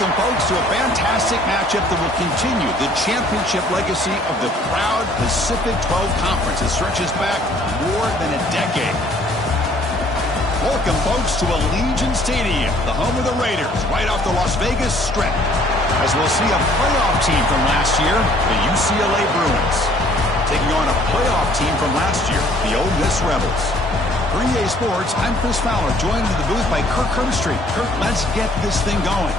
Welcome, folks, to a fantastic matchup that will continue the championship legacy of the proud Pacific 12 Conference that stretches back more than a decade. Welcome, folks, to Allegiant Stadium, the home of the Raiders, right off the Las Vegas Strip, as we'll see a playoff team from last year, the UCLA Bruins, taking on a playoff team from last year, the Ole Miss Rebels. For EA Sports, I'm Chris Fowler, joined in the booth by Kirk Herbstreit. Kirk, let's get this thing going.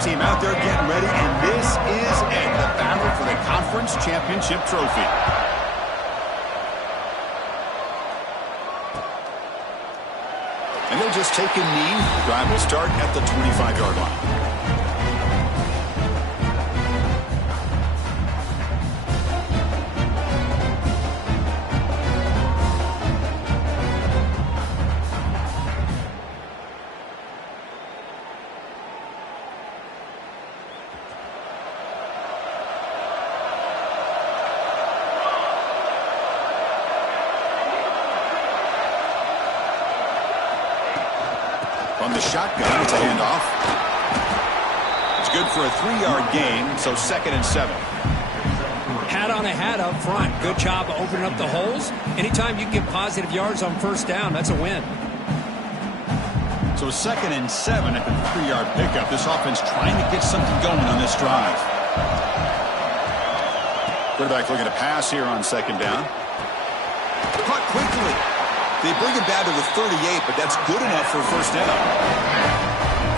Team out there getting ready, and this is it, the battle for the conference championship trophy. And they'll just take a knee. The drive will start at the 25-yard line. From the shotgun, it's a handoff. It's good for a 3-yard gain, so 2nd and 7. Hat on a hat up front. Good job of opening up the holes. Anytime you get positive yards on first down, that's a win. So 2nd and 7 at the 3-yard pickup. This offense trying to get something going on this drive. Quarterback looking to pass here on 2nd down. Caught quickly. They bring him down to the 38, but that's good enough for a first down.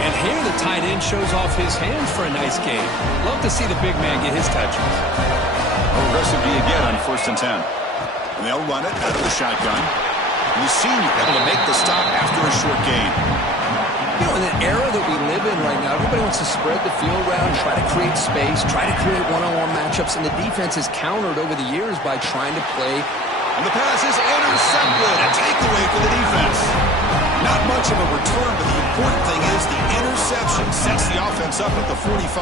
And here the tight end shows off his hands for a nice gain. Love to see the big man get his touches. Aggressive again on 1st and 10. And they'll run it out of the shotgun. And the senior able to make the stop after a short gain. You know, in the era that we live in right now, everybody wants to spread the field around, try to create space, try to create one-on-one matchups, and the defense is countered over the years by trying to play. And the pass is intercepted. A takeaway for the defense. Not much of a return, but the important thing is the interception sets the offense up at the 45.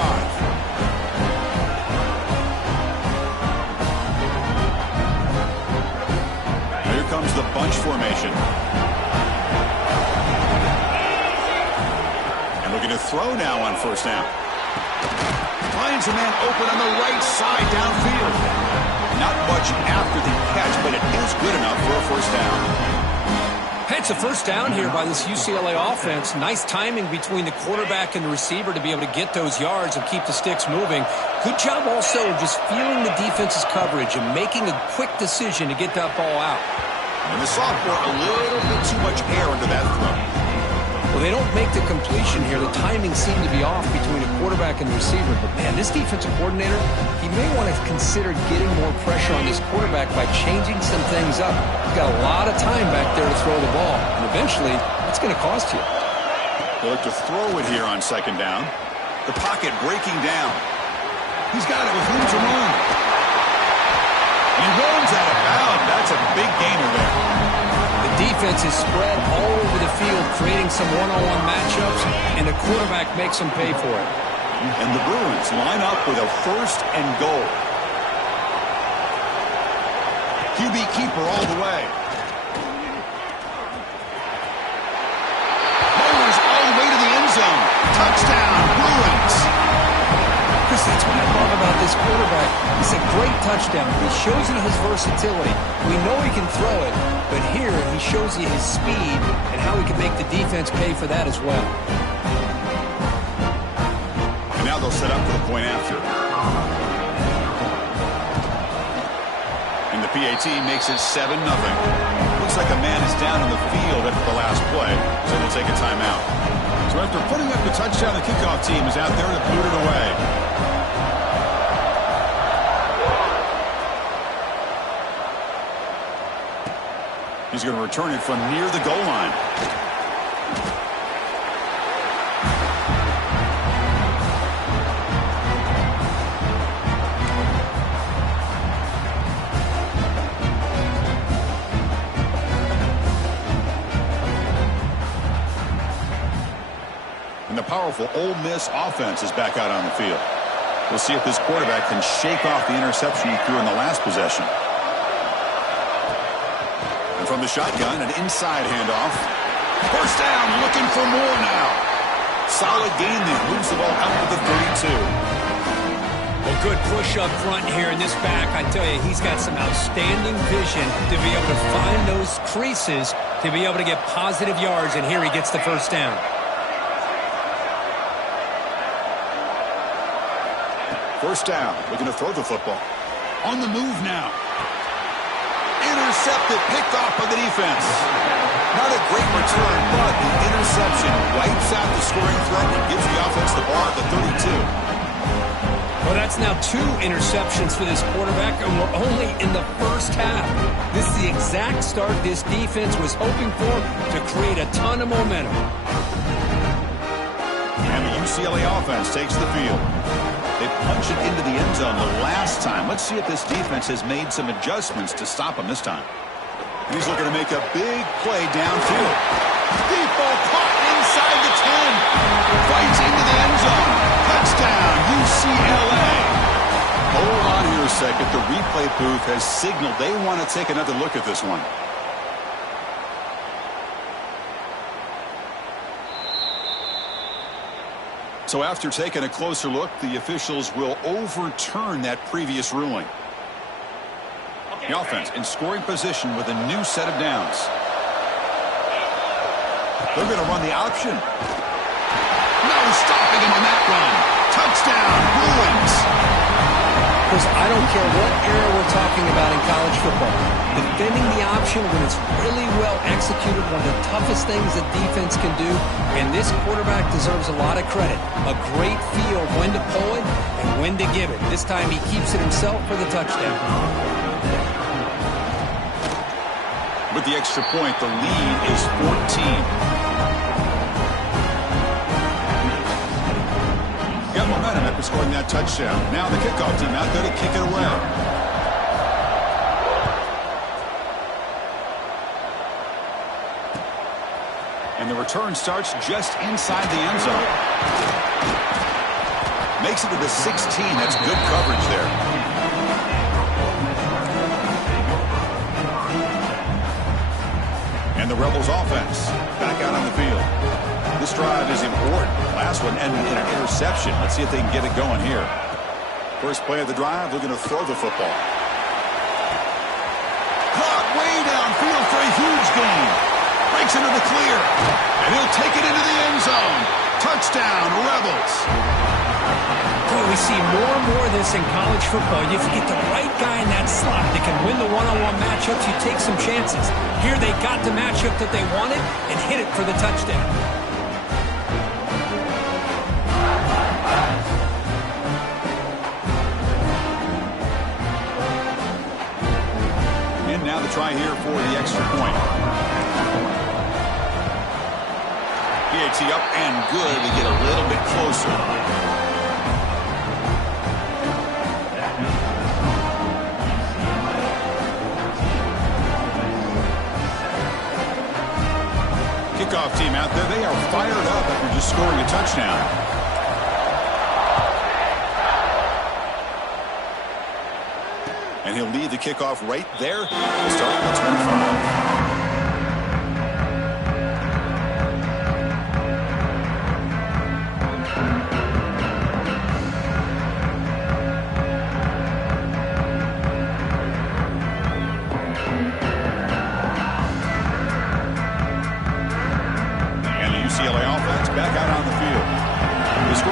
Now here comes the bunch formation. And looking to throw now on 1st down. Finds a man open on the right side downfield. Not much after the catch, but it is good enough for a 1st down. Hey, it's a 1st down here by this UCLA offense. Nice timing between the quarterback and the receiver to be able to get those yards and keep the sticks moving. Good job also just feeling the defense's coverage and making a quick decision to get that ball out. And the sophomore, a little bit too much air under that throw. Well, they don't make the completion here. The timing seemed to be off between the quarterback and the receiver. But, man, this defensive coordinator, he may want to consider getting more pressure on this quarterback by changing some things up. He's got a lot of time back there to throw the ball. And eventually, it's going to cost you. They look to throw it here on 2nd down. The pocket breaking down. He's got it with room to run. He runs out of bounds. That's a big gainer there. The defense is spread all over the field, creating some one-on-one matchups, and the quarterback makes them pay for it. And the Bruins line up with a 1st and goal. QB keeper all the way. Bowlers all the way to the end zone. Touchdown, Bruins. Chris, that's what I love about this quarterback. It's a great touchdown. He shows you his versatility. We know he can throw it, but here he shows you his speed and how he can make the defense pay for that as well. And now they'll set up for the point after. And the PAT makes it 7-0. Looks like a man is down on the field after the last play, so they'll take a timeout. So after putting up the touchdown, the kickoff team is out there to boot it away. He's going to return it from near the goal line. And the powerful Ole Miss offense is back out on the field. We'll see if this quarterback can shake off the interception he threw in the last possession. And from the shotgun, an inside handoff. First down, looking for more now. Solid gain there. Moves the ball out to the 32. Well, good push up front here in this back. I tell you, he's got some outstanding vision to be able to find those creases to be able to get positive yards, and here he gets the first down. First down, looking to throw the football. On the move now. Intercepted, picked off by the defense. Not a great return, but the interception wipes out the scoring threat and gives the offense the ball at the 32. Well, that's now 2 interceptions for this quarterback, and we're only in the first half. This is the exact start this defense was hoping for to create a ton of momentum. And the UCLA offense takes the field. They punch it into the end zone the last time. Let's see if this defense has made some adjustments to stop him this time. He's looking to make a big play downfield. Deep ball caught inside the 10. Fights into the end zone. Touchdown, UCLA. Hold on here a second. The replay booth has signaled they want to take another look at this one. So after taking a closer look, the officials will overturn that previous ruling. The offense in scoring position with a new set of downs. They're going to run the option. No stopping him on that run. Touchdown, Bruins. Because I don't care what era we're talking about in college football. Defending the option when it's really well executed, one of the toughest things a defense can do, and this quarterback deserves a lot of credit. A great feel of when to pull it and when to give it. This time he keeps it himself for the touchdown. With the extra point, the lead is 14. Got momentum after scoring that touchdown. Now the kickoff team out there to kick it away. And the return starts just inside the end zone. Makes it to the 16. That's good coverage there. And the Rebels offense back out on the field. This drive is important. Last one ended in an interception. Let's see if they can get it going here. First play of the drive, looking to throw the football. Caught way downfield for a huge gain. Breaks into the clear. And he'll take it into the end zone. Touchdown, Rebels. Boy, we see more and more of this in college football. If you get the right guy in that slot that can win the one-on-one matchups, you take some chances. Here they got the matchup that they wanted and hit it for the touchdown. And now the try here for the extra point. PAT up and good. We get a little bit closer. Kickoff team out there. They are fired up after just scoring a touchdown. And he'll lead the kickoff right there. Starting at 25.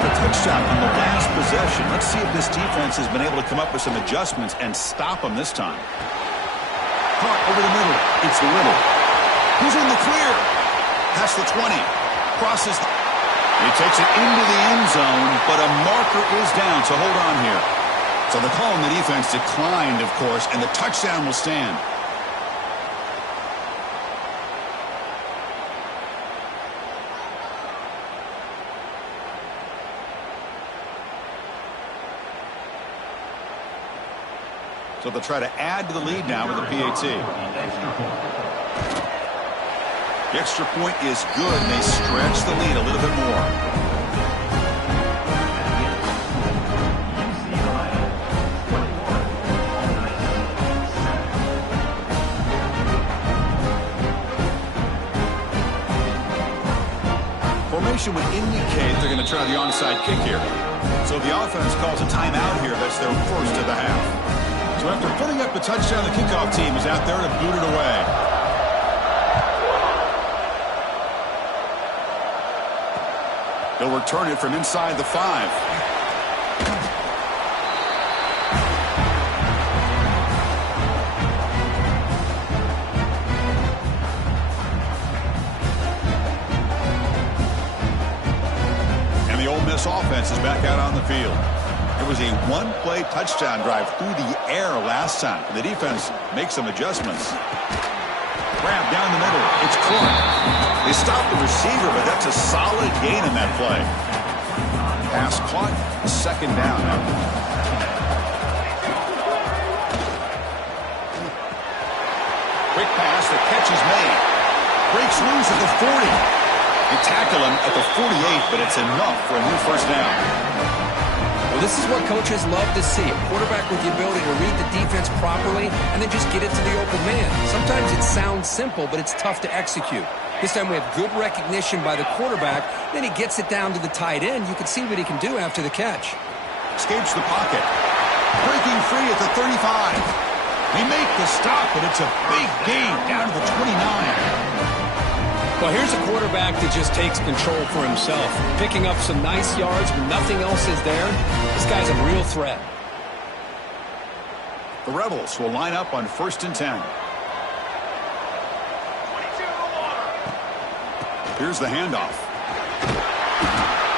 Touchdown on the last possession. Let's see if this defense has been able to come up with some adjustments and stop them this time. Caught over the middle. It's Little. Who's in the clear? Past the 20. Crosses. He takes it into the end zone, but a marker is down, so hold on here. So the call on the defense declined, of course, and the touchdown will stand. So they'll try to add to the lead now with a PAT. The extra point is good, and they stretch the lead a little bit more. Formation would indicate they're going to try the onside kick here. So the offense calls a timeout here. That's their first of the half. So after putting up a touchdown, the kickoff team is out there to boot it away. They'll return it from inside the 5. This offense is back out on the field. It was a one-play touchdown drive through the air last time. The defense makes some adjustments. Grab down the middle. It's Clark. They stop the receiver, but that's a solid gain in that play. Pass caught. Second down. Quick pass. The catch is made. Breaks loose at the 40. They tackle him at the 48, but it's enough for a new first down. Well, this is what coaches love to see. A quarterback with the ability to read the defense properly and then just get it to the open man. Sometimes it sounds simple, but it's tough to execute. This time we have good recognition by the quarterback. Then he gets it down to the tight end. You can see what he can do after the catch. Escapes the pocket. Breaking free at the 35. They make the stop, but it's a big gain down to the 29. Well, here's a quarterback that just takes control for himself. Picking up some nice yards when nothing else is there. This guy's a real threat. The Rebels will line up on 1st and 10. Here's the handoff.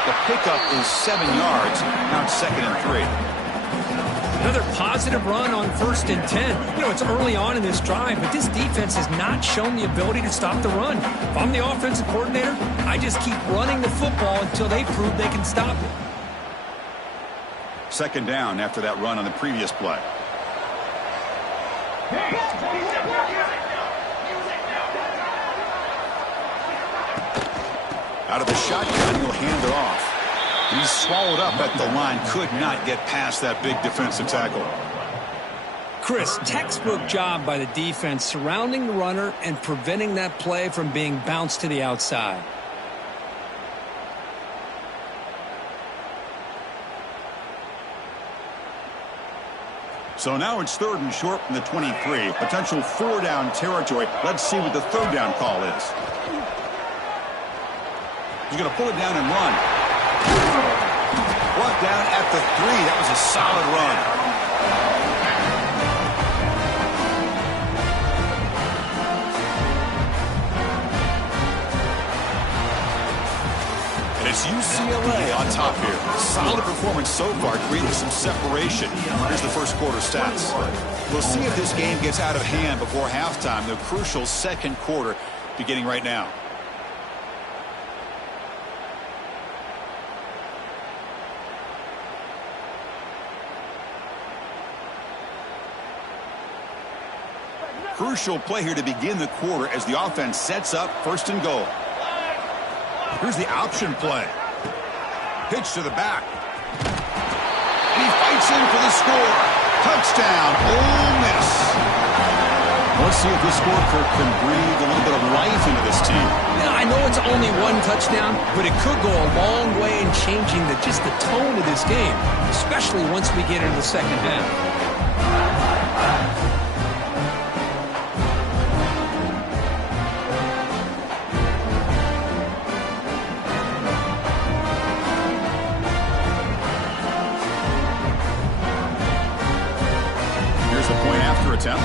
The pickup is 7 yards. Now it's 2nd and 3. Another positive run on 1st and 10. You know, it's early on in this drive, but this defense has not shown the ability to stop the run. If I'm the offensive coordinator, I just keep running the football until they prove they can stop it. 2nd down after that run on the previous play. Out of the shotgun, he'll hand it off. He's swallowed up at the line. Could not get past that big defensive tackle. Chris, textbook job by the defense surrounding the runner and preventing that play from being bounced to the outside. So now it's 3rd and short from the 23. Potential 4-down territory. Let's see what the 3rd down call is. He's going to pull it down and run. Brought down at the 3. That was a solid run. And it's UCLA on top here. Solid performance so far, creating some separation. Here's the first quarter stats. We'll see if this game gets out of hand before halftime. The crucial 2nd quarter beginning right now. Crucial play here to begin the quarter as the offense sets up 1st and goal. Here's the option play. Pitch to the back. And he fights in for the score. Touchdown, Ole Miss. Let's see if this scorecard can breathe a little bit of life into this team. Yeah, I know it's only 1 touchdown, but it could go a long way in changing just the tone of this game, especially once we get into the 2nd half. Attempt.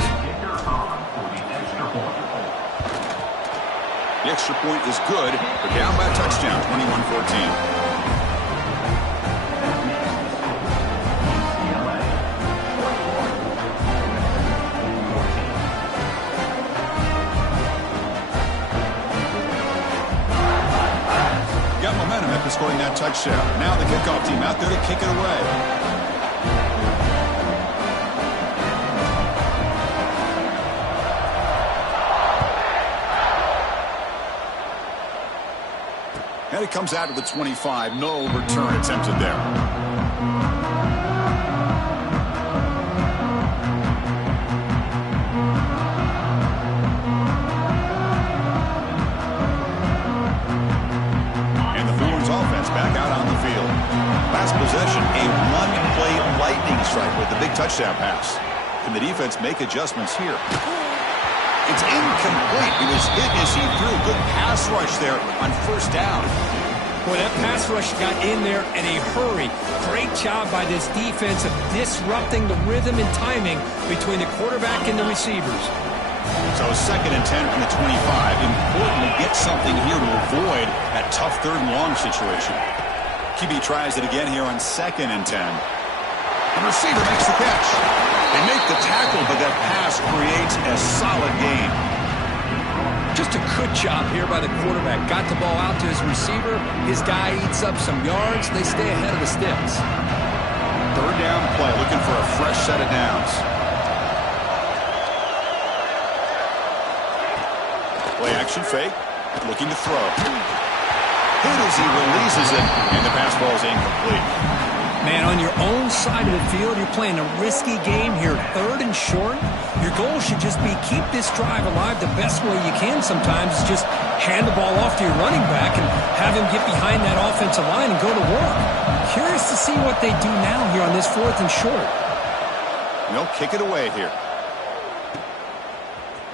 The extra point is good. They're down by a touchdown, 21-14. Got momentum after scoring that touchdown. Now the kickoff team out there to kick it away. And it comes out to the 25. No return attempted there. And the Bruins offense back out on the field. Last possession, a one-play lightning strike with the big touchdown pass. Can the defense make adjustments here? It's incomplete. He was hit as he threw. Good pass rush there on first down. Boy, that pass rush got in there in a hurry. Great job by this defense of disrupting the rhythm and timing between the quarterback and the receivers. So 2nd and 10 from the 25. Important to get something here to avoid that tough 3rd and long situation. QB tries it again here on 2nd and 10. The receiver makes the catch. They make the tackle, but that pass creates a solid gain. Just a good job here by the quarterback. Got the ball out to his receiver. His guy eats up some yards. They stay ahead of the sticks. 3rd down play, looking for a fresh set of downs. Play action fake, looking to throw. Hit as he releases it, and the pass ball is incomplete. Man, on your own side of the field, you're playing a risky game here, 3rd and short. Your goal should just be keep this drive alive the best way you can sometimes. Is just hand the ball off to your running back and have him get behind that offensive line and go to work. Curious to see what they do now here on this 4th and short. They'll kick it away here.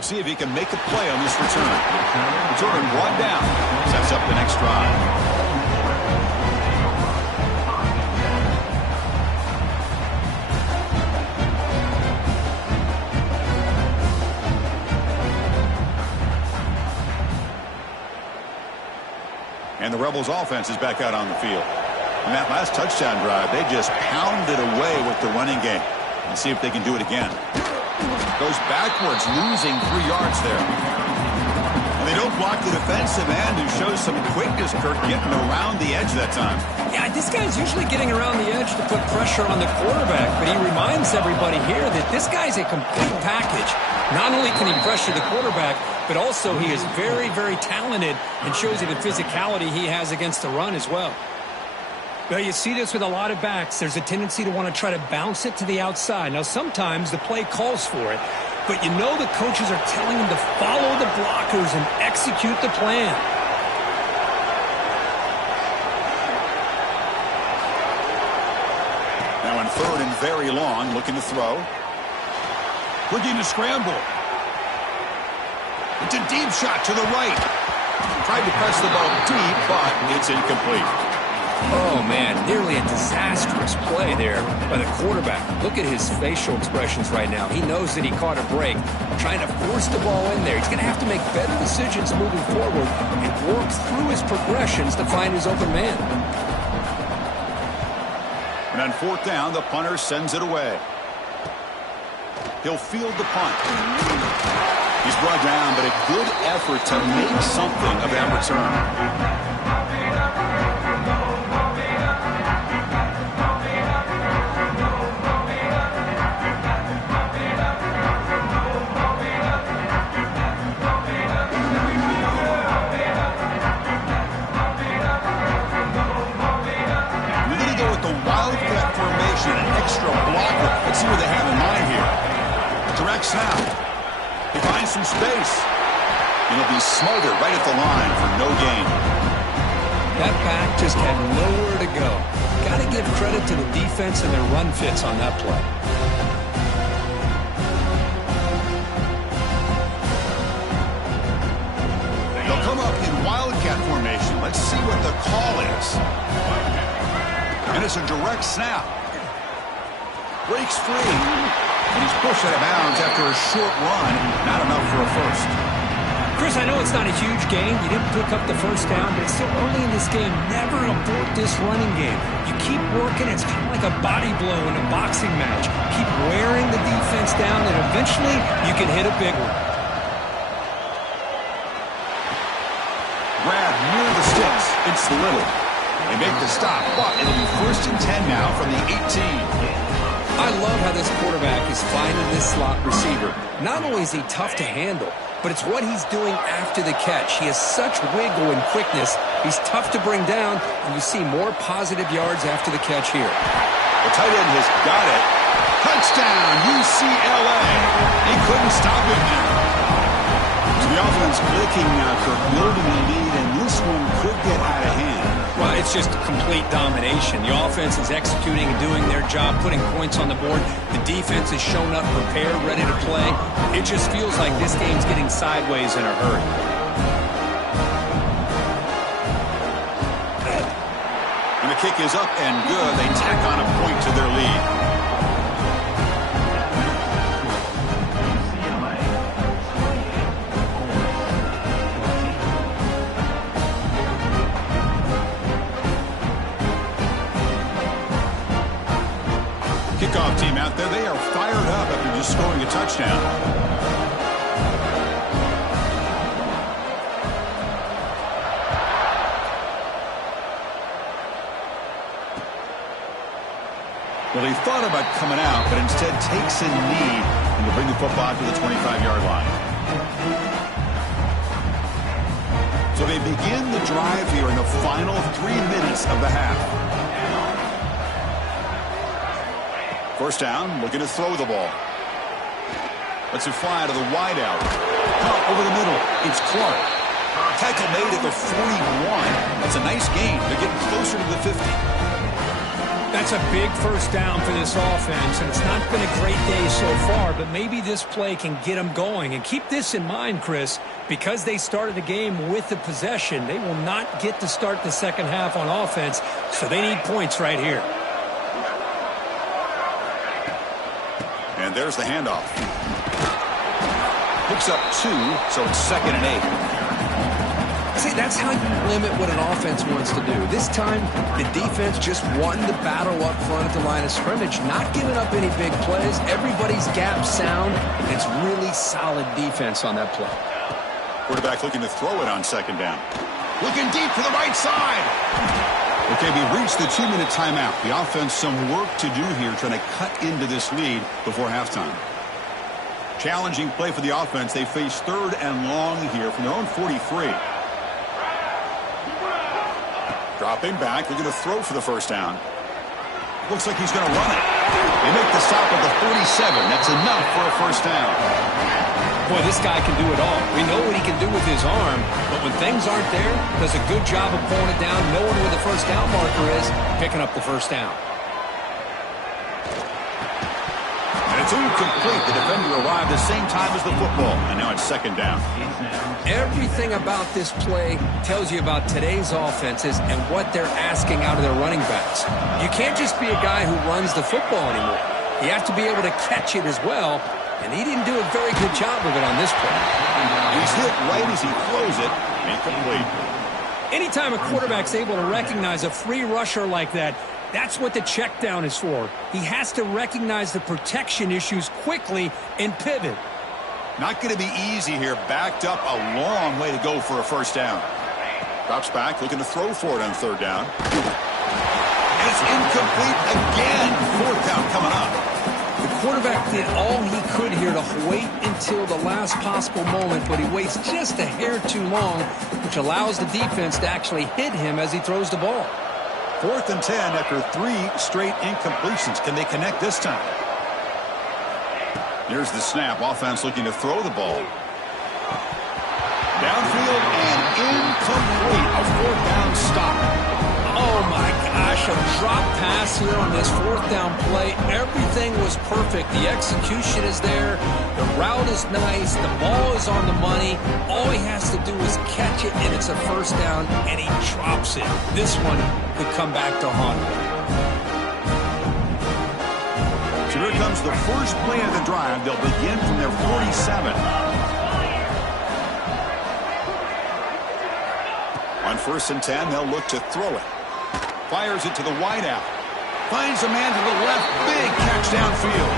We'll see if he can make a play on this return. Return brought down. Sets up the next drive. And the Rebels offense is back out on the field. In that last touchdown drive, they just pounded away with the running game. Let's see if they can do it again. Goes backwards, losing 3 yards there. And they don't block the defensive end, who shows some quickness, Kirk, getting around the edge that time. Yeah, this guy's usually getting around the edge to put pressure on the quarterback, but he reminds everybody here that this guy's a complete package. Not only can he pressure the quarterback, but also he is very, very talented and shows you the physicality he has against the run as well. Well, you see this with a lot of backs. There's a tendency to want to try to bounce it to the outside. Now, sometimes the play calls for it, but you know the coaches are telling him to follow the blockers and execute the plan. Now on 3rd and very long, looking to throw. Looking to scramble. It's a deep shot to the right. Tried to press the ball deep, but it's incomplete. Oh, man, nearly a disastrous play there by the quarterback. Look at his facial expressions right now. He knows that he caught a break, trying to force the ball in there. He's going to have to make better decisions moving forward and work through his progressions to find his open man. And on 4th down, the punter sends it away. He'll field the punt. He's brought down, but a good effort to make something of that return. We're going to go with the wildcat formation, an extra blocker. Let's see what they have in mind here. Direct snap. He finds some space. And he'll be smothered right at the line for no gain. That back just had nowhere to go. Got to give credit to the defense and their run fits on that play. They'll come up in wildcat formation. Let's see what the call is. And it's a direct snap. Breaks free. And he's pushed out of bounds after a short run. Not enough for a first. Chris, I know it's not a huge game. You didn't pick up the first down, but it's still early in this game. Never abort this running game. You keep working. It's kind of like a body blow in a boxing match. Keep wearing the defense down, and eventually you can hit a big one. Grab near the sticks. It's Little. They make the stop, but it'll be 1st and 10 now from the 18. I love how this quarterback is finding this slot receiver. Not only is he tough to handle, but it's what he's doing after the catch. He has such wiggle and quickness. He's tough to bring down, and you see more positive yards after the catch here. The tight end has got it. Touchdown, UCLA. He couldn't stop him there. So the offense clicking now for building a lead, and this one could get out of hand. Well, it's just complete domination. The offense is executing and doing their job, putting points on the board. The defense has shown up, prepared, ready to play. It just feels like this game's getting sideways in a hurry. And the kick is up and good. They tack on a point to their lead. Kickoff team out there, they are fired up after just scoring a touchdown. Well, he thought about coming out, but instead takes a knee and to bring the football to the 25-yard line. So they begin the drive here in the final 3 minutes of the half. First down, looking to throw the ball. Lets it fly to the wideout. Caught over the middle. It's Clark. Tackle made at the 41. That's a nice gain. They're getting closer to the 50. That's a big first down for this offense, and it's not been a great day so far, but maybe this play can get them going. And keep this in mind, Chris, because they started the game with the possession, they will not get to start the second half on offense, so they need points right here. And there's the handoff. Picks up 2, so it's 2nd and 8. See, that's how you limit what an offense wants to do. This time, the defense just won the battle up front at the line of scrimmage, not giving up any big plays. Everybody's gap sound. It's really solid defense on that play. Quarterback looking to throw it on 2nd down. Looking deep to the right side. Okay, we reached the 2-minute timeout. The offense some work to do here trying to cut into this lead before halftime. Challenging play for the offense. They face 3rd and long here from their own 43. Dropping back, looking to throw for the first down. Looks like he's going to run it. They make the stop at the 47. That's enough for a first down. Boy, this guy can do it all. We know what he can do with his arm, but when things aren't there, does a good job of pulling it down, knowing where the first down marker is, picking up the first down. And it's incomplete. The defender arrived the same time as the football, and now it's 2nd down. Everything about this play tells you about today's offenses and what they're asking out of their running backs. You can't just be a guy who runs the football anymore. You have to be able to catch it as well, and he didn't do a very good job of it on this play. He's hit right as he throws it. Incomplete. Anytime a quarterback's able to recognize a free rusher like that, that's what the check down is for. He has to recognize the protection issues quickly and pivot. Not going to be easy here. Backed up a long way to go for a first down. Drops back, looking to throw for it on 3rd down. And it's incomplete again. 4th down coming up. The quarterback did all he could here to wait until the last possible moment, but he waits just a hair too long, which allows the defense to actually hit him as he throws the ball. 4th and 10 after 3 straight incompletions. Can they connect this time? Here's the snap. Offense looking to throw the ball. Downfield and incomplete. A 4th down stop. Oh, my gosh, a drop pass here on this 4th down play. Everything was perfect. The execution is there. The route is nice. The ball is on the money. All he has to do is catch it, and it's a first down, and he drops it. This one could come back to haunt him. So here comes the first play of the drive. They'll begin from their 47. On 1st and 10, they'll look to throw it. Fires it to the wideout. Finds a man to the left. Big catch downfield.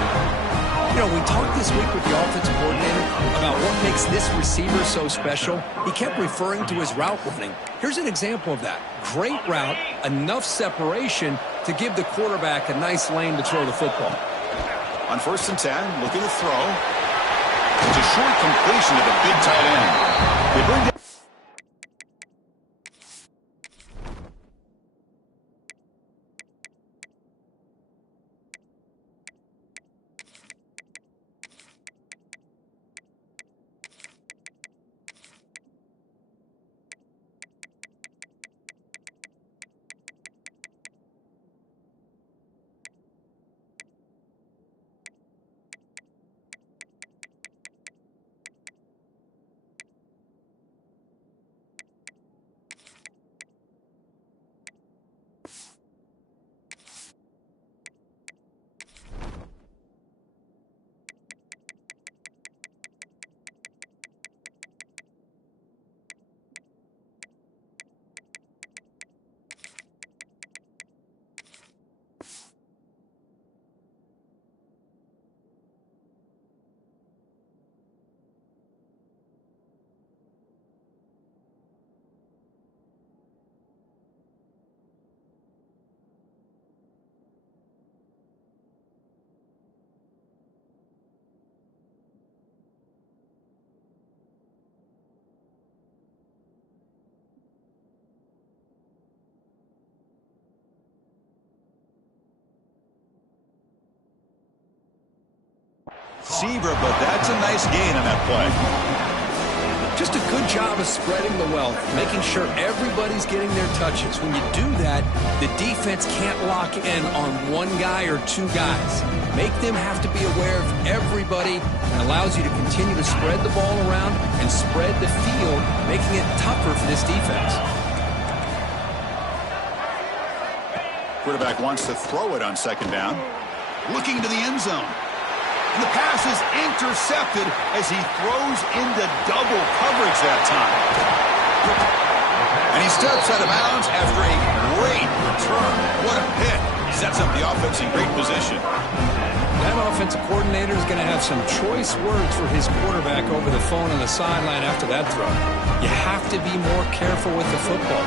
You know, we talked this week with the offensive coordinator about what makes this receiver so special. He kept referring to his route running. Here's an example of that. Great route, enough separation to give the quarterback a nice lane to throw the football. On 1st and 10, looking to throw. It's a short completion to the big tight end. They bring down receiver, but that's a nice gain on that play. Just a good job of spreading the wealth, making sure everybody's getting their touches. When you do that, the defense can't lock in on one guy or two guys. Make them have to be aware of everybody, and allows you to continue to spread the ball around and spread the field, making it tougher for this defense. Quarterback wants to throw it on second down. Looking to the end zone. And the pass is intercepted as he throws into double coverage that time. And he steps out of bounds after a great return. What a hit. Sets up the offense in great position. That offensive coordinator is going to have some choice words for his quarterback over the phone on the sideline after that throw. You have to be more careful with the football.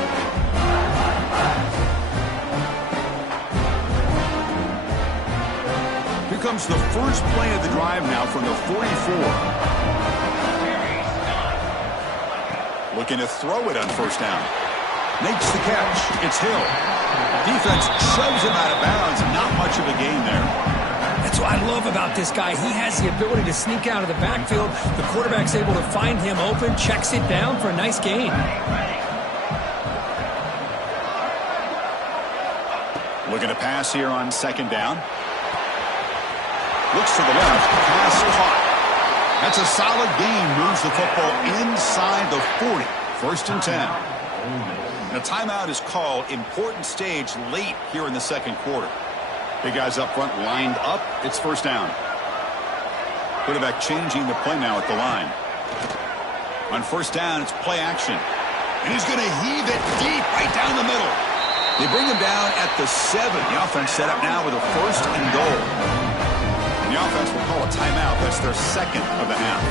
Here comes the first play of the drive now from the 44. Looking to throw it on first down. Makes the catch. It's Hill. Defense shoves him out of bounds. Not much of a gain there. That's what I love about this guy. He has the ability to sneak out of the backfield. The quarterback's able to find him open, checks it down for a nice gain. Looking to pass here on second down. Looks to the left. Pass caught. That's a solid gain. Moves the football inside the 40. First and 10. The timeout is called. Important stage late here in the second quarter. Big guys up front lined up. It's first down. Quarterback changing the play now at the line. On first down, it's play action. And he's going to heave it deep right down the middle. They bring him down at the 7. The offense set up now with a first and goal. The offense will call a timeout. That's their second of the half.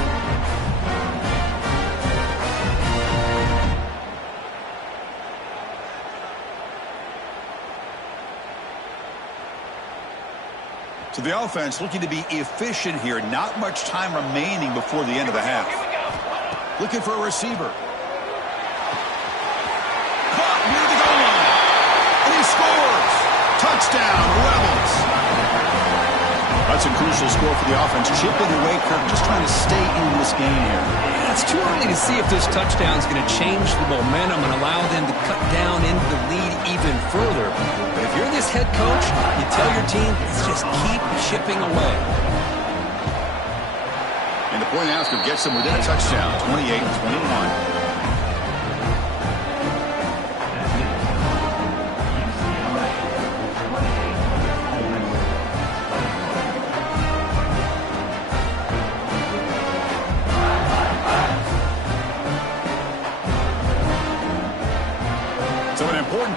So the offense looking to be efficient here. Not much time remaining before the end of the half. Looking for a receiver. Caught near the goal line. And he scores. Touchdown, Rebels. That's a crucial score for the offense. Chipping away, Kirk, just trying to stay in this game here. Yeah, it's too early to see if this touchdown is going to change the momentum and allow them to cut down into the lead even further. But if you're this head coach, you tell your team, just keep chipping away. And the point after gets them within a touchdown, 28-21.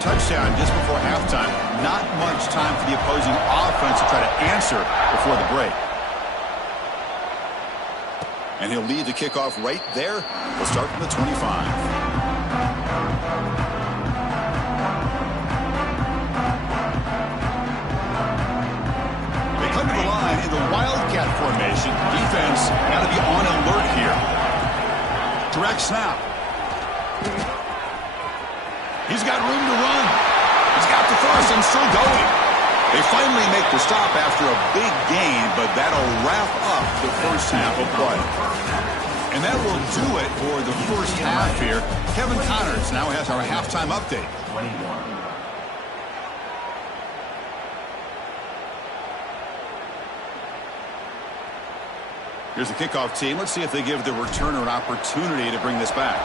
Touchdown just before halftime. Not much time for the opposing offense to try to answer before the break. And he'll lead the kickoff right there. We'll start from the 25. They come to the line in the Wildcat formation. Defense got to be on snap. He's got room to run. He's got the first and still going. They finally make the stop after a big gain, but that'll wrap up the first half of play. And that will do it for the first half here. Kevin Connors now has our halftime update. 21. Here's the kickoff team. Let's see if they give the returner an opportunity to bring this back.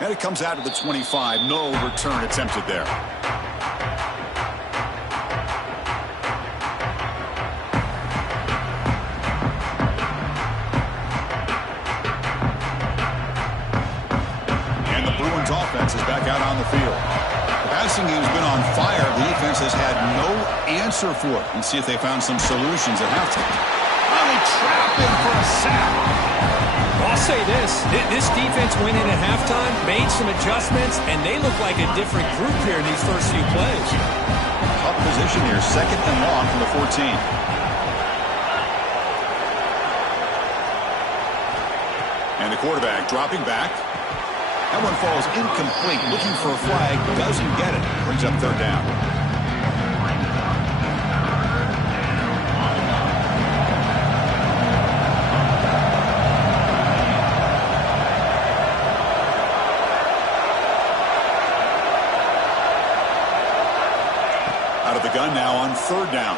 And it comes out to the 25. No return attempted there. And the Bruins offense is back out on the field. The passing game's been on fire. The defense has had no answer for it. Let's see if they found some solutions at halftime. Oh, they trap him for a sack. I'll say this defense went in at halftime, made some adjustments, and they look like a different group here in these first few plays. Tough position here, 2nd and long from the 14. And the quarterback dropping back. That one falls incomplete, looking for a flag, doesn't get it. Brings up 3rd down. Out of the gun now on 3rd down.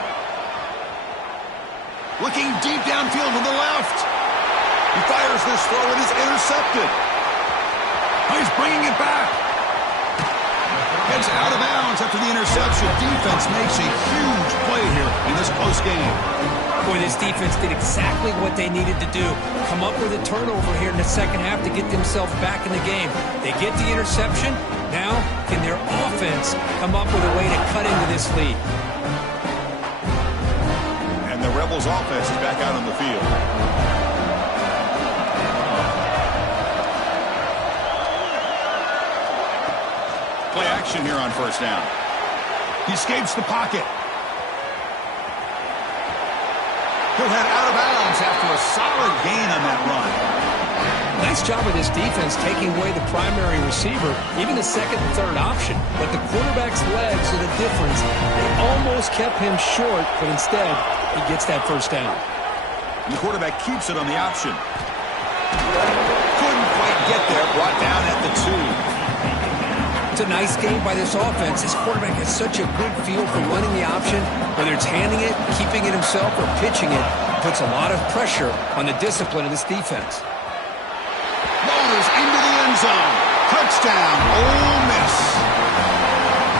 Looking deep downfield to the left. He fires this throw. It is intercepted. He's bringing it back. Gets out of bounds after the interception. Defense makes a huge play here in this close game. Boy, this defense did exactly what they needed to do. Come up with a turnover here in the second half to get themselves back in the game. They get the interception. Now, can their offense come up with a way to cut into this lead? And the Rebels offense is back out on the field. Play action here on 1st down. He escapes the pocket. He'll head out of bounds after a solid gain on that run. Nice job of this defense taking away the primary receiver, even the 2nd and 3rd option. But the quarterback's legs are the difference. They almost kept him short, but instead, he gets that 1st down. And the quarterback keeps it on the option. Couldn't quite get there. Brought down at the 2. It's a nice game by this offense. This quarterback has such a good feel for running the option. Whether it's handing it, keeping it himself, or pitching it, puts a lot of pressure on the discipline of this defense. Motors into the end zone. Touchdown, Ole Miss.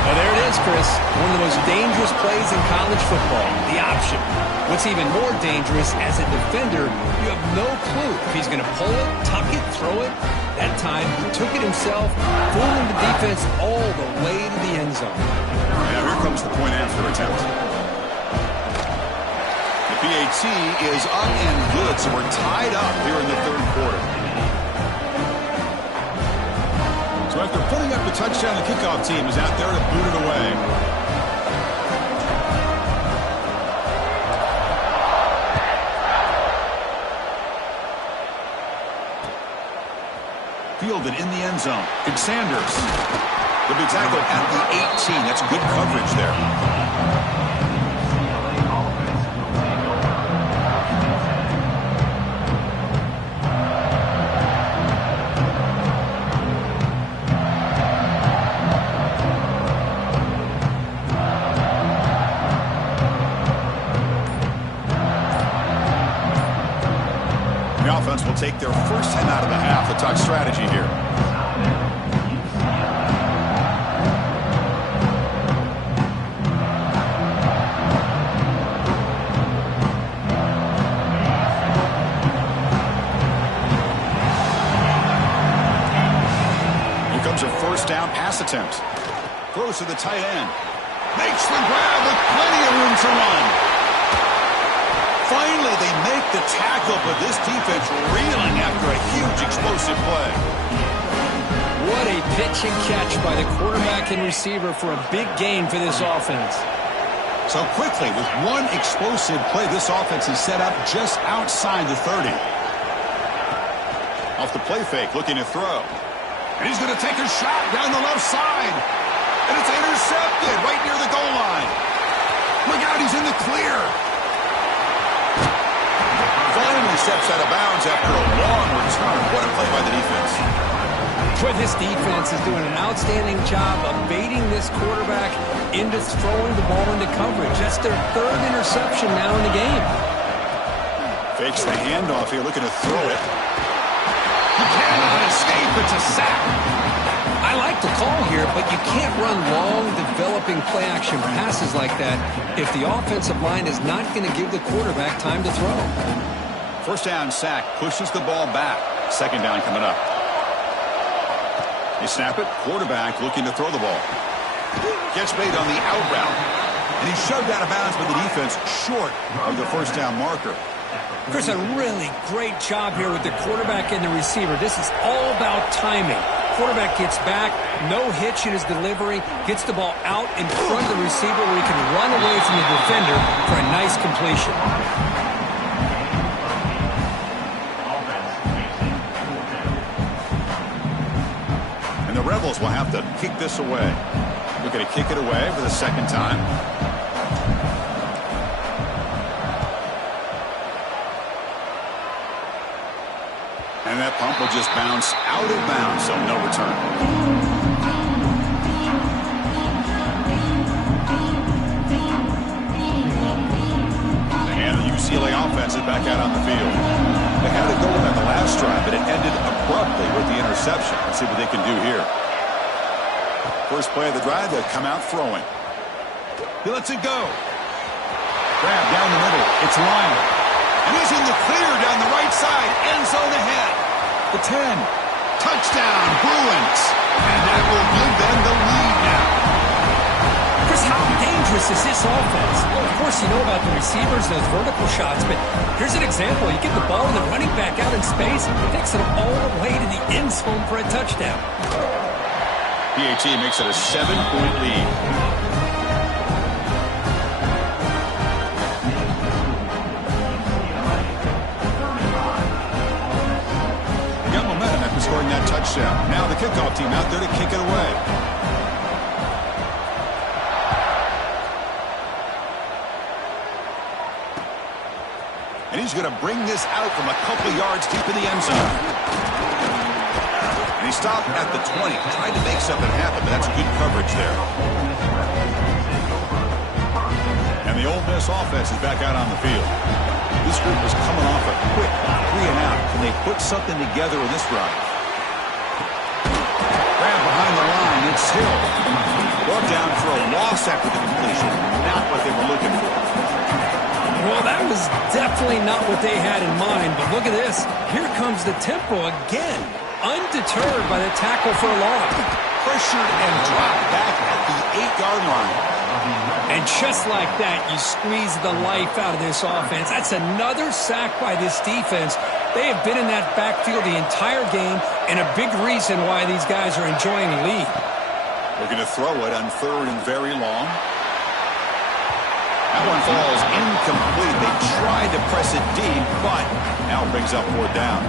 Well, there it is, Chris. One of the most dangerous plays in college football, the option. What's even more dangerous, as a defender, you have no clue if he's going to pull it, tuck it, throw it. That time, he took it himself, fooling the defense all the way to the end zone. Now here comes the point after attempt. The PAT is up and good, so we're tied up here in the 3rd quarter. So after putting up the touchdown, the kickoff team is out there to boot it away. Fielded in the end zone. It's Sanders. He'll be tackled at the 18. That's good coverage there. The offense will take their first 10 out of the half. Let's talk strategy here. Here comes a 1st down pass attempt. Throws to the tight end. Makes the grab with plenty of room to run. Finally, they make the tackle, but this defense reeling after a huge explosive play. What a pitch and catch by the quarterback and receiver for a big gain for this offense. So quickly, with one explosive play, this offense is set up just outside the 30. Off the play fake, looking to throw. And he's going to take a shot down the left side. And it's intercepted right near the goal line. Look out, he's in the clear. Finally steps out of bounds after a long return. What a play by the defense. Boy, this defense is doing an outstanding job of baiting this quarterback into throwing the ball into coverage. That's their third interception now in the game. Fakes the handoff here, looking to throw it. He cannot escape. It's a sack. I like the call here, but you can't run long, developing play-action passes like that if the offensive line is not going to give the quarterback time to throw. First down sack, pushes the ball back. Second down coming up. They snap it. Quarterback looking to throw the ball. Gets made on the out route. And he's shoved out of bounds by the defense short of the first down marker. Chris, a really great job here with the quarterback and the receiver. This is all about timing. Quarterback gets back, no hitch in his delivery, gets the ball out in front of the receiver where he can run away from the defender for a nice completion. And the Rebels will have to kick this away. We're going to kick it away for the second time. And that pump will just bounce out of bounds, so no return. And the UCLA offense is back out on the field. They had to go in on the last drive, but it ended abruptly with the interception. Let's see what they can do here. First play of the drive, they'll come out throwing. He lets it go. Grab down the middle. It's Lyon. And he's in the clear down the right side. End zone ahead. The 10. Touchdown, Bruins. And that will give them the lead now. Chris, how dangerous is this offense? Well, of course, you know about the receivers, those vertical shots, but here's an example. You get the ball and the running back out in space, takes it all the way to the end zone for a touchdown. PAT makes it a 7-point lead. Scoring that touchdown. Now the kickoff team out there to kick it away. And he's going to bring this out from a couple yards deep in the end zone. And he stopped at the 20. Tried to make something happen, but that's good coverage there. And the Ole Miss offense is back out on the field. This group was coming off a quick 3-and-out. Can they put something together in this drive? Behind the line, it's Hill. Brought down for a loss after the completion. Not what they were looking for. Well, that was definitely not what they had in mind, but look at this. Here comes the tempo again. Undeterred by the tackle for a loss. Pressured and dropped back at the 8-yard line. And just like that, you squeeze the life out of this offense. That's another sack by this defense. They have been in that backfield the entire game, and a big reason why these guys are enjoying the lead. Looking to throw it on third and very long. That one falls incomplete. They tried to press it deep, but now brings up fourth down.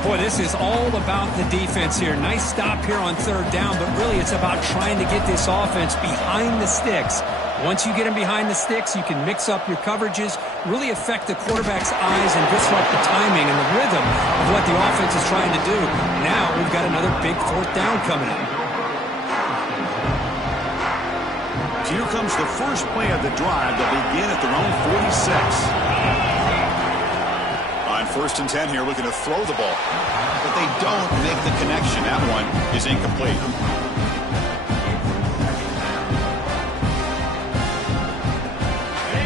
Boy, this is all about the defense here. Nice stop here on third down, but really it's about trying to get this offense behind the sticks. Once you get them behind the sticks, you can mix up your coverages, really affect the quarterback's eyes and disrupt the timing and the rhythm of what the offense is trying to do. Now we've got another big fourth down coming up. So here comes the first play of the drive. They'll begin at their own 46. On first and 10 here, looking to throw the ball. But they don't make the connection. That one is incomplete.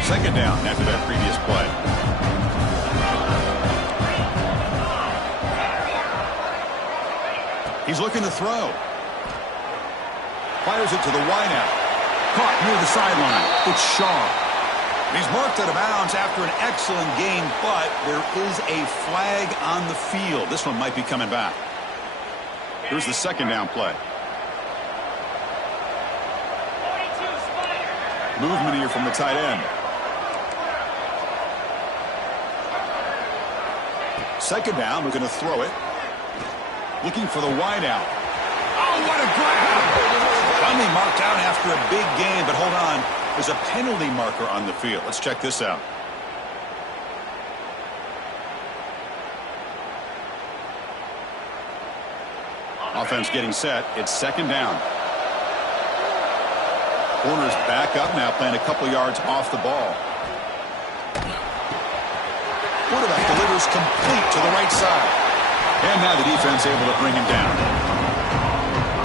Second down after that previous play. He's looking to throw. Fires it to the wideout. Caught near the sideline. It's Shaw. He's marked out of bounds after an excellent game, but there is a flag on the field. This one might be coming back. Here's the second down play. Movement here from the tight end. Second down, we're going to throw it. Looking for the wide out. Oh, what a grab! Finally marked out after a big gain, but hold on. There's a penalty marker on the field. Let's check this out. Offense getting set. It's second down. Corner's back up now, playing a couple yards off the ball. Quarterback delivers complete to the right side. And now the defense able to bring him down.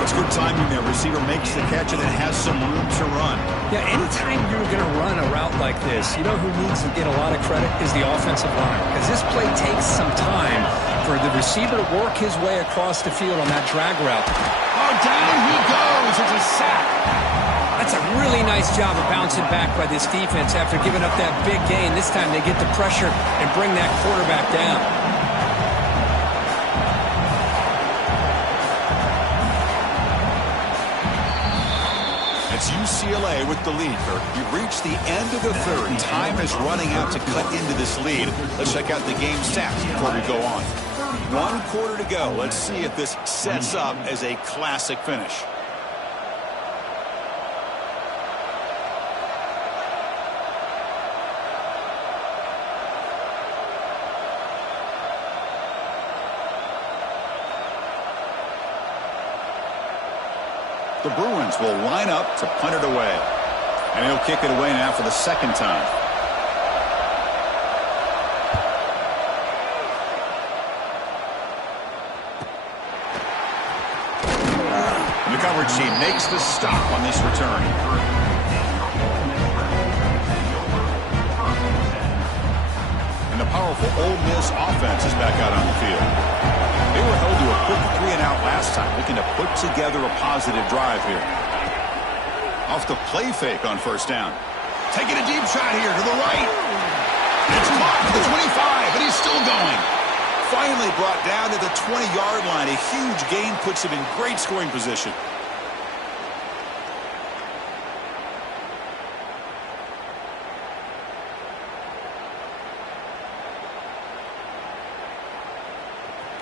It's good timing there. Receiver makes the catch and then has some room to run. Yeah, anytime you're going to run a route like this, you know who needs to get a lot of credit is the offensive line. Because this play takes some time for the receiver to work his way across the field on that drag route. Oh, down he goes. It's a sack. That's a really nice job of bouncing back by this defense after giving up that big gain. This time they get the pressure and bring that quarterback down. It's UCLA with the lead. We've reached the end of the third. Time is running out to cut into this lead. Let's check out the game stats before we go on. 1 quarter to go. Let's see if this sets up as a classic finish. The Bruins will line up to punt it away. And he'll kick it away now for the second time. And the coverage team makes the stop on this return. And the powerful Ole Miss offense is back out on the field. They were held to a quick 3-and-out last time, looking to put together a positive drive here. Off the play fake on first down. Taking a deep shot here to the right. It's caught to the 25, but he's still going. Finally brought down to the 20-yard line. A huge gain puts him in great scoring position.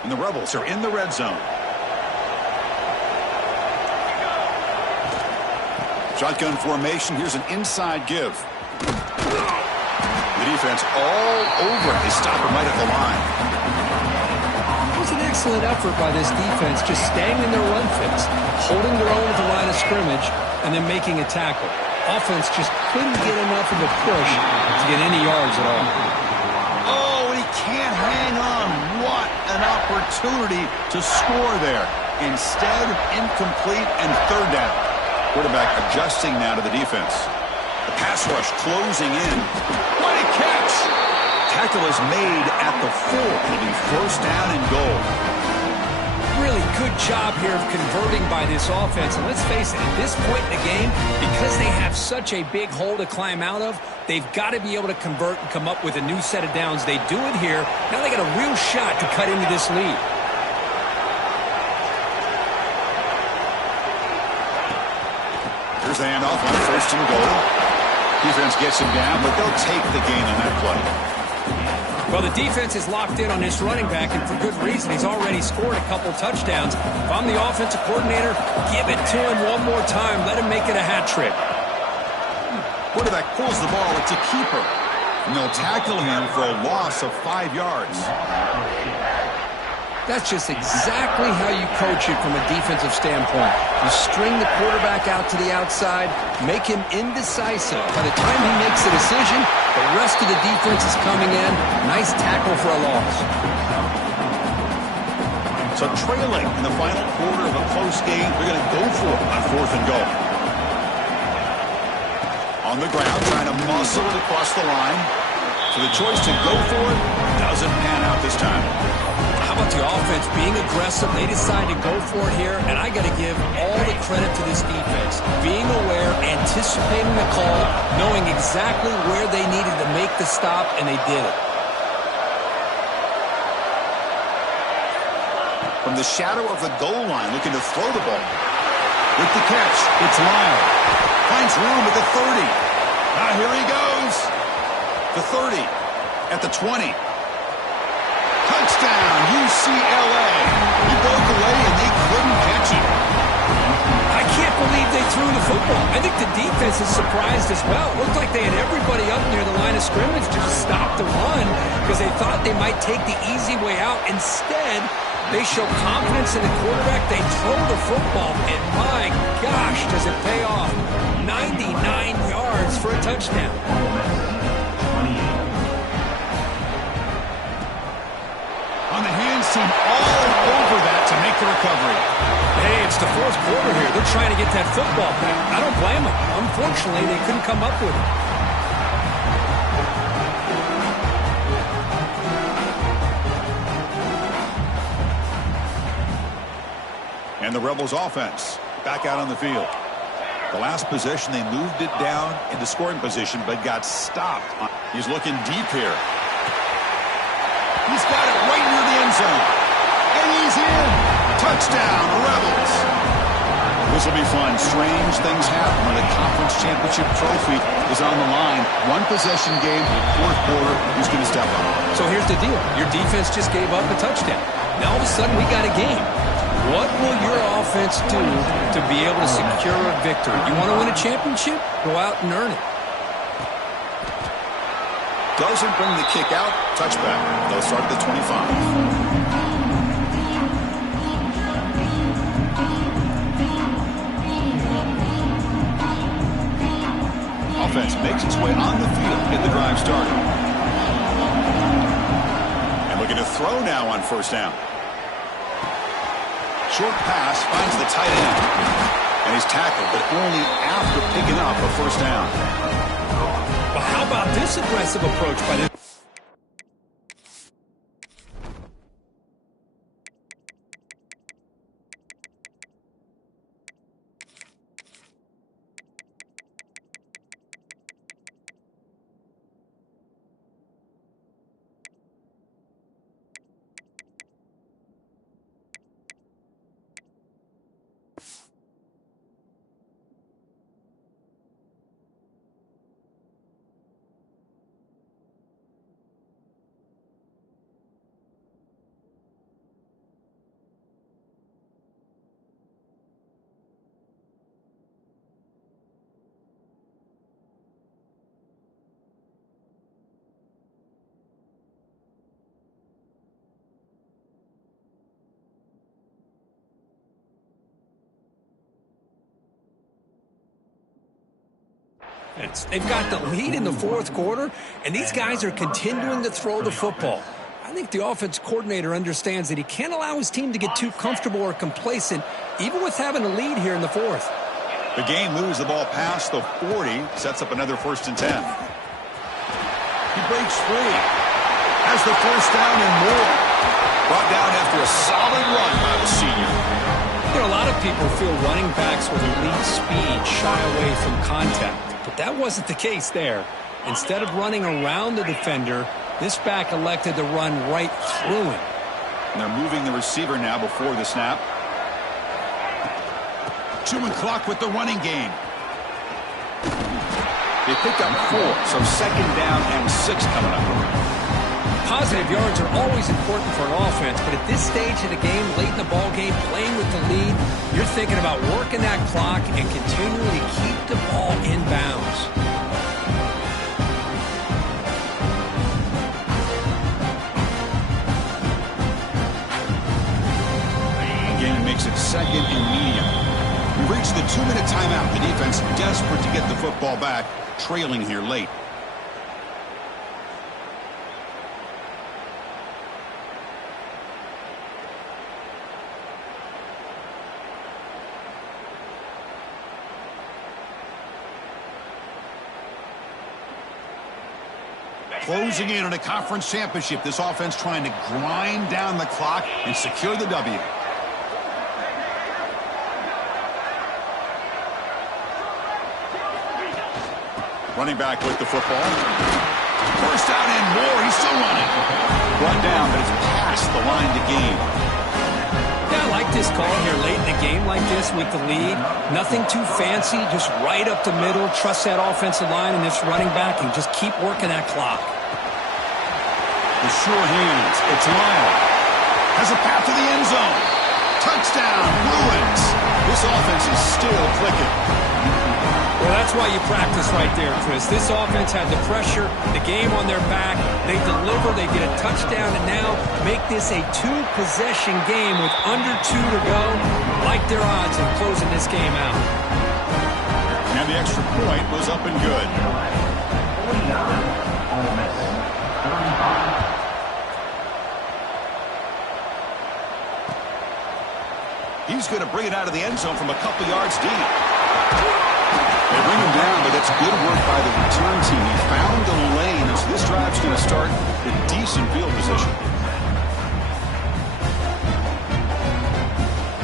And the Rebels are in the red zone. Shotgun formation. Here's an inside give. The defense all over. They stop him right at the line. It was an excellent effort by this defense, just staying in their run fits, holding their own at the line of scrimmage, and then making a tackle. Offense just couldn't get enough of a push to get any yards at all. Oh, and he can't hang on. What an opportunity to score there. Instead, incomplete and third down. Quarterback adjusting now to the defense. The pass rush closing in. What a catch! Tackle is made at the 4. It'll be first down and goal. Really good job here of converting by this offense. And let's face it, at this point in the game, because they have such a big hole to climb out of, they've got to be able to convert and come up with a new set of downs. They do it here. Now they got a real shot to cut into this lead. Here's the handoff on first and goal. Defense gets him down, but they'll take the gain on that play. Well, the defense is locked in on this running back, and for good reason. He's already scored a couple touchdowns. If I'm the offensive coordinator, give it to him one more time. Let him make it a hat trick. Quarterback pulls the ball. It's a keeper. And they'll tackle him for a loss of 5 yards. That's just exactly how you coach it from a defensive standpoint. You string the quarterback out to the outside, make him indecisive. By the time he makes a decision, the rest of the defense is coming in. Nice tackle for a loss. So trailing in the final quarter of a close game, they're going to go for it on fourth and goal. On the ground, trying to muscle it across the line. So the choice to go for it doesn't pan out this time. How about the offense being aggressive? They decide to go for it here, and I got to give all the credit to this defense. Being aware, anticipating the call, knowing exactly where they needed to make the stop, and they did it. From the shadow of the goal line, looking to throw the ball. With the catch, it's Lyle. Finds room at the 30. Here he goes. The 30. At the 20. Touchdown, UCLA. He broke away and they couldn't catch him. I can't believe they threw the football. I think the defense is surprised as well. It looked like they had everybody up near the line of scrimmage to just stop the run because they thought they might take the easy way out. Instead, they show confidence in the quarterback. They throw the football, and my gosh, does it pay off. 99 yards for a touchdown. On the hands team all over that to make the recovery. Hey, it's the fourth quarter here. They're trying to get that football back. I don't blame them. Unfortunately, they couldn't come up with it. And the Rebels offense back out on the field. The last possession, they moved it down into scoring position, but got stopped. He's looking deep here. He's got it right near the end zone. And he's in. Touchdown, Rebels. This will be fun. Strange things happen when the conference championship trophy is on the line. One possession game, fourth quarter, who's going to step up? So here's the deal. Your defense just gave up a touchdown. Now all of a sudden we got a game. What will your offense do to be able to secure a victory? You want to win a championship? Go out and earn it. Doesn't bring the kick out. Touchback. They'll start at the 25. Offense makes its way on the field. Get the drive started. And looking to throw now on first down. Short pass finds the tight end. And he's tackled, but only after picking up a first down. Well, how about this aggressive approach by the... They've got the lead in the fourth quarter, and these guys are continuing to throw the football. I think the offense coordinator understands that he can't allow his team to get too comfortable or complacent, even with having a lead here in the fourth. The game moves the ball past the 40, sets up another 1st and 10. He breaks free, has the first down and more. Brought down after a solid run by the senior. You know, a lot of people feel running backs with elite speed shy away from contact. But that wasn't the case there. Instead of running around the defender, this back elected to run right through him. And they're moving the receiver now before the snap. 2 clock with the running game. They picked up 4, so 2nd down and 6 coming up. Positive yards are always important for an offense, but at this stage of the game, late in the ball game, playing with the lead, you're thinking about working that clock and continuing to keep the ball in bounds. Again, makes it 2nd and medium. We've reached the 2-minute timeout. The defense desperate to get the football back, trailing here late. Closing in on a conference championship. This offense trying to grind down the clock and secure the W. Running back with the football. First down and more. He's still running. Brought down, but it's past the line to gain. Yeah, I like this call here late in the game like this with the lead. Nothing too fancy, just right up the middle. Trust that offensive line and this running back and just keep working that clock. The sure hands. It's Lyle. Has a path to the end zone. Touchdown, Bruins. This offense is still clicking. Well, that's why you practice right there, Chris. This offense had the pressure, the game on their back. They deliver, they get a touchdown, and now make this a two-possession game with under 2 to go. Like their odds in closing this game out. And the extra point was up and good. He's going to bring it out of the end zone from a couple yards deep. They bring him down, but that's good work by the return team. He found the lane, and so this drive's going to start with decent field position.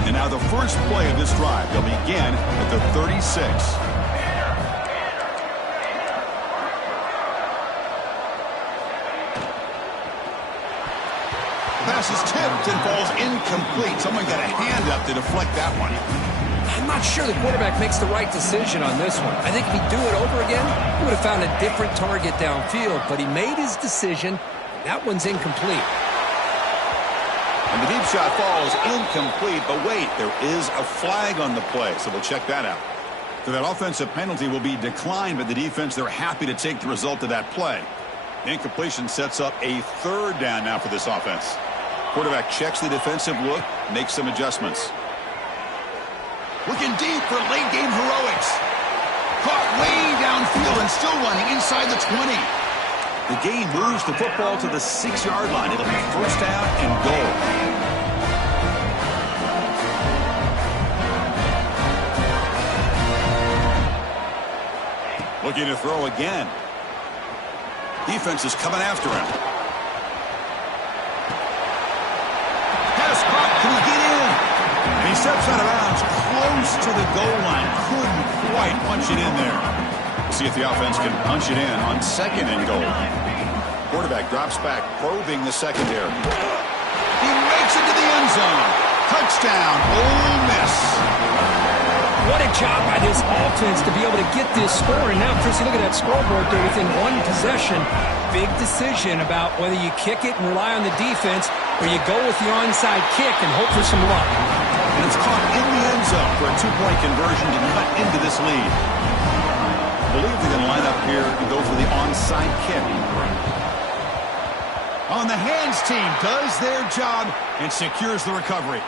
And now the first play of this drive, they'll begin at the 36. Pass is tipped and falls incomplete. Someone got a hand up to deflect that one. I'm not sure the quarterback makes the right decision on this one. I think if he'd do it over again, he would have found a different target downfield, but he made his decision. That one's incomplete. And the deep shot falls incomplete, but wait, there is a flag on the play, so we'll check that out. So that offensive penalty will be declined by the defense. They're happy to take the result of that play. The incompletion sets up a third down now for this offense. Quarterback checks the defensive look, makes some adjustments. Looking deep for late game heroics. Caught way downfield and still running inside the 20. The game moves the football to the 6-yard line. It'll be first down and goal. Looking to throw again. Defense is coming after him. Pass caught. Can he get in? And he steps out of bounds close to the goal line. Couldn't quite punch it in there. We'll see if the offense can punch it in on second and goal. Quarterback drops back, probing the secondary. He makes it to the end zone. Touchdown, Ole Miss. What a job by this offense to be able to get this score. And now, Chris, you look at that scoreboard there within one possession. Big decision about whether you kick it and rely on the defense or you go with the onside kick and hope for some luck. And it's caught in the end zone for a 2-point conversion to cut into this lead. I believe they're going to line up here and go for the onside kick. On the hands team does their job and secures the recovery.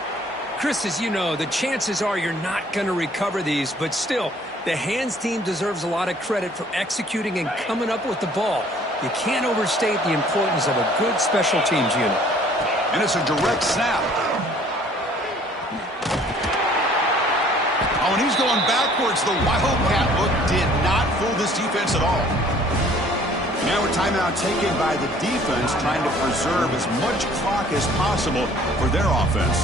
Chris, as you know, the chances are you're not going to recover these, but still, the hands team deserves a lot of credit for executing and coming up with the ball. You can't overstate the importance of a good special teams unit. And it's a direct snap. Oh, and he's going backwards. The Wildcat look did not fool this defense at all. Now a timeout taken by the defense, trying to preserve as much clock as possible for their offense.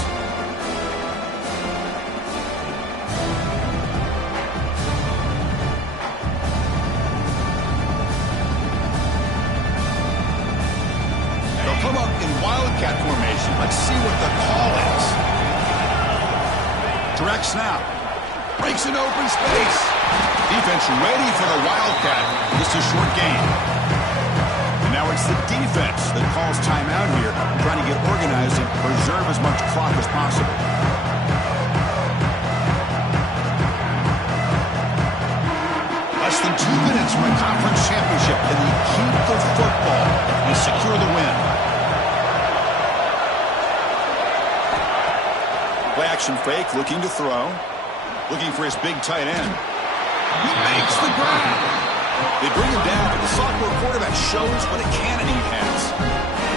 They'll come up in Wildcat formation. Let's see what the call is. Direct snap. Breaks an open space. Defense ready for the Wildcat. Just a short game. And now it's the defense that calls timeout here, trying to get organized and preserve as much clock as possible. Less than 2 minutes from a conference championship. Can they keep the football and secure the win? Play action fake, looking to throw. Looking for his big tight end. He makes the grab. They bring him down, but the sophomore quarterback shows what a cannon he has.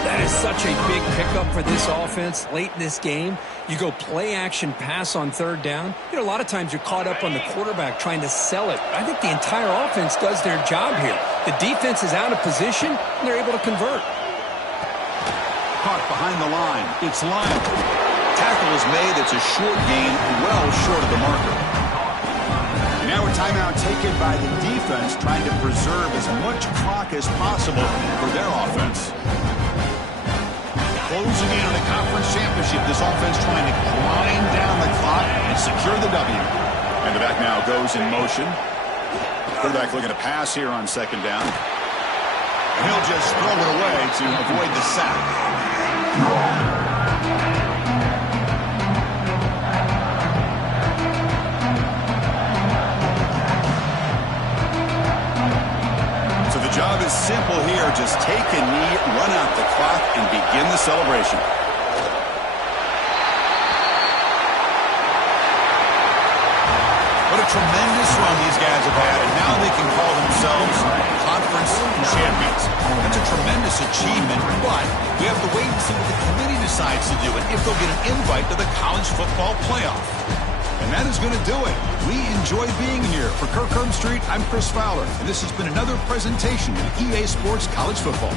That is such a big pickup for this offense late in this game. You go play action pass on third down. You know, a lot of times you're caught up on the quarterback trying to sell it. I think the entire offense does their job here. The defense is out of position, and they're able to convert. Caught behind the line. It's Lyle. Tackle is made. It's a short gain, well short of the marker. Now a timeout taken by the defense, trying to preserve as much clock as possible for their offense. closing in on the conference championship. This offense trying to grind down the clock and secure the W. And the back now goes in motion. Quarterback looking to pass here on second down. And he'll just throw it away to avoid the sack. So the job is simple here. Just take a knee, run out the clock, and begin the celebration. What a tremendous run these guys have had, and now they can call themselves conference champions. That's a tremendous achievement, but we have to wait and see what the committee decides to do and if they'll get an invite to the college football playoff. And that is going to do it. We enjoy being here. For Kirk Herbstreit, I'm Chris Fowler, and this has been another presentation of EA Sports College Football.